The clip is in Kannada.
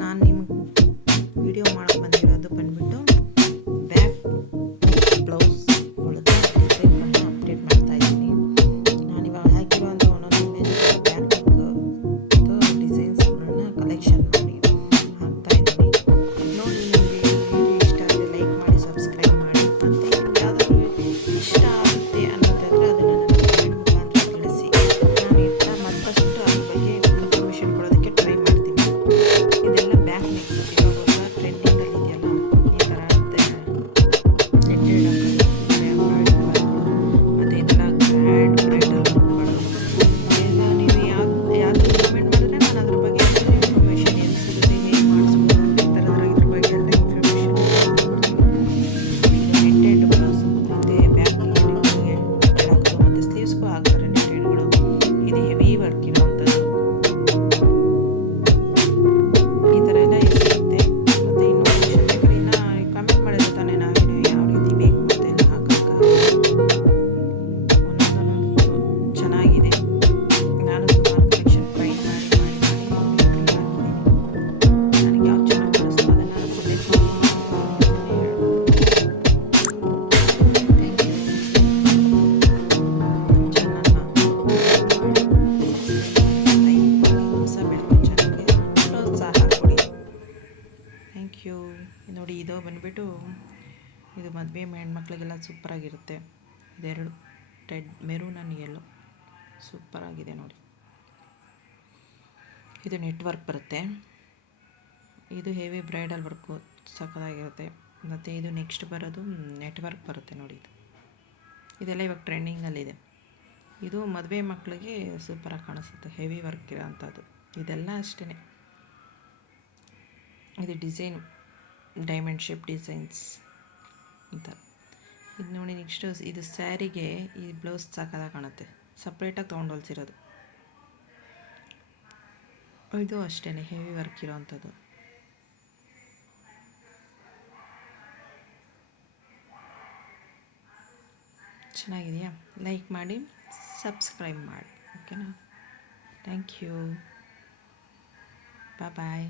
ನಾನು ನಿಮಗೆ ವಿಡಿಯೋ ಮಾಡೋಕ್ಕೆ ಬಂದಿರೋದು ಬಂದ್ಬಿಟ್ಟು ಬ್ಯಾಕ್ ಬ್ಲೌಸ್ ಒಳಗೆ ಡಿಸೈನ್ಗಳನ್ನ ಅಪ್ಡೇಟ್ ಮಾಡ್ತಾ ಇದ್ದೀನಿ. ನಾನಿವಾಗ ಹಾಕಿರುವಂಥ ಒಂದೊಂದು ಇಮೇಜ್ ಬ್ಯಾಕ್ ಡಿಸೈನ್ಸ್ಗಳನ್ನ ಕಲೆಕ್ಷನ್ ಮಾಡಿ ಹಾಕ್ತಾ ಇದ್ದೀನಿ. ನೋಡಿ, ನಿಮಗೆ ವಿಡಿಯೋ ಇಷ್ಟ ಆದರೆ ಲೈಕ್ ಮಾಡಿ, ಸಬ್ಸ್ಕ್ರೈಬ್ ಮಾಡಿ, ಮತ್ತು ನಿಮ್ಗೆ ಯಾವುದಾದ್ರು ಇಷ್ಟ ಆಗುತ್ತೆ ಅನ್ನೋದಾದರೆ ಅದನ್ನು ನನ್ನ ಕಮೆಂಟ್ ಮುಖಾಂತರ ತಿಳಿಸಿ. ನಾನು ಈ ಥರ ಮತ್ತಷ್ಟು ಅದ್ರ ಬಗ್ಗೆ ಇನ್ಫಾರ್ಮೇಷನ್ ಕೊಡೋದಕ್ಕೆ ಟ್ರೈ ಮಾಡ್ತೀನಿ. ಇದೆಲ್ಲ ಬ್ಯಾಕ್ ನೆಕ್ ಇವಾಗ ಹೊಸ ಟ್ರೆಂಡಿಂಗಲ್ಲಿ ಇದೆಯಲ್ಲ, ಈ ಥರ ನೆಟ್ಟೆಡ್ ಎಂಬ್ರಾಯ್ಡ್ರಿ ವರ್ಕ್ಗಳು, ಮತ್ತು ಇದೆಲ್ಲ ಗ್ರ್ಯಾಂಡ್ ಬ್ರೈಡಲ್ ವರ್ಕ್ಗಳು ಎಲ್ಲ ನೀವು ಯಾವ್ದು ಕಮೆಂಟ್ ಮಾಡಿದ್ರೆ ನಾನು ಅದ್ರ ಬಗ್ಗೆ ಇನ್ಫಾರ್ಮೇಷನ್ ಎಲ್ಲಿ ಸಿಗುತ್ತೆ, ಹೇಗೆ ಮಾಡಿಸ್ಬೋದು, ಈ ಥರದ ಇದ್ರ ಬಗ್ಗೆ ಎಲ್ಲ ಇನ್ಫಾರ್ಮೇಷನ್ ನೆಟ್ಟೆಡ್ ಬ್ಲೌಸು ಮತ್ತು ಬ್ಯಾಕ್ ನೆಕ್ಗೆ ಹಾಕೋದು ಮತ್ತು ಸ್ಲೀವ್ಸ್ಗೂ ಹಾಕ್ತಾರೆ ನೆಟ್ಟೆಡ್ಗಳು. ಇದು ಹೆವಿ ವರ್ಕ್ ಇರೋವಂಥದ್ದು. ಈ ಥರ ಎಲ್ಲ ಸಿಗುತ್ತೆ. ಮತ್ತು ಇನ್ನೂ ವಿಷಯ ಬೇಕಾದ್ರೆ ಇನ್ನು ಕಮೆಂಟ್ ಮಾಡಿದ್ರೆ ತಾನೇ ನಾವೇನು ಯಾವ ರೀತಿ ಬೇಕು ಅಂತೆಲ್ಲ ಹಾಕೋಕ್ಕೆ. ಒಂದೊಂದೊಂದು ಚೆನ್ನಾಗಿದೆ. ನಾನು ಸುಮಾರು ಕಲೆಕ್ಷನ್ ಟ್ರೈ ಮಾಡಿ ಹಾಕಿದ್ದೀನಿ. ನನಗೆ ಯಾವ್ದು ಚೆನ್ನಾಗಿ ಕಾಣಿಸ್ತೋ ಅದನ್ನು ಸೆಲೆಕ್ಟ್ ಮಾಡಿ ಥ್ಯಾಂಕ್ ಯು. ನಮ್ಮ ಚಾನಲ್ನ ಲೈಕ್ ಮಾಡಿ, ಹೊಸ ಬೆಳಕು ಚಾನಲ್ಗೆ ಪ್ರೋತ್ಸಾಹ ಕೊಡಿ. Thank you. ನೋಡಿ, ಇದು ಬಂದುಬಿಟ್ಟು ಇದು ಮದುವೆ ಹೆಣ್ಮಕ್ಳಿಗೆಲ್ಲ ಸೂಪರಾಗಿರುತ್ತೆ. ಇದೆರಡು ರೆಡ್, ಮೆರೂನ್ ಆ್ಯಂಡ್ ಯೆಲ್ಲೋ ಸೂಪರಾಗಿದೆ ನೋಡಿ. ಇದು ನೆಟ್ವರ್ಕ್ ಬರುತ್ತೆ. ಇದು ಹೆವಿ ಬ್ರೈಡಲ್ ವರ್ಕು ಸಖತ್ತಾಗಿರುತ್ತೆ. ಮತ್ತು ಇದು ನೆಕ್ಸ್ಟ್ ಬರೋದು ನೆಟ್ವರ್ಕ್ ಬರುತ್ತೆ ನೋಡಿ. ಇದೆಲ್ಲ ಇವಾಗ ಟ್ರೆಂಡಿಂಗಲ್ಲಿದೆ. ಇದು ಮದುವೆ ಮಕ್ಕಳಿಗೆ ಸೂಪರಾಗಿ ಕಾಣಿಸುತ್ತೆ, ಹೆವಿ ವರ್ಕ್ ಇರೋವಂಥದ್ದು. ಇದೆಲ್ಲ ಅಷ್ಟೇ. ಇದು ಡಿಸೈನ್ ಡೈಮಂಡ್ ಶೇಪ್ ಡಿಸೈನ್ಸ್ ಅಂತ. ಇದು ನೋಡಿ, ನೆಕ್ಸ್ಟು ಇದು ಸ್ಯಾರಿಗೆ ಈ ಬ್ಲೌಸ್ ಸಾಕಾದಾಗ ಕಾಣುತ್ತೆ, ಸಪ್ರೇಟಾಗಿ ತೊಗೊಂಡು ಹೊಲ್ಸಿರೋದು. ಇದು ಅಷ್ಟೇ ಹೆವಿ ವರ್ಕ್ ಇರೋವಂಥದ್ದು. ಚೆನ್ನಾಗಿದೆಯಾ? ಲೈಕ್ ಮಾಡಿ, ಸಬ್ಸ್ಕ್ರೈಬ್ ಮಾಡಿ, ಓಕೆನಾ? Thank you. ಬಾಯ್.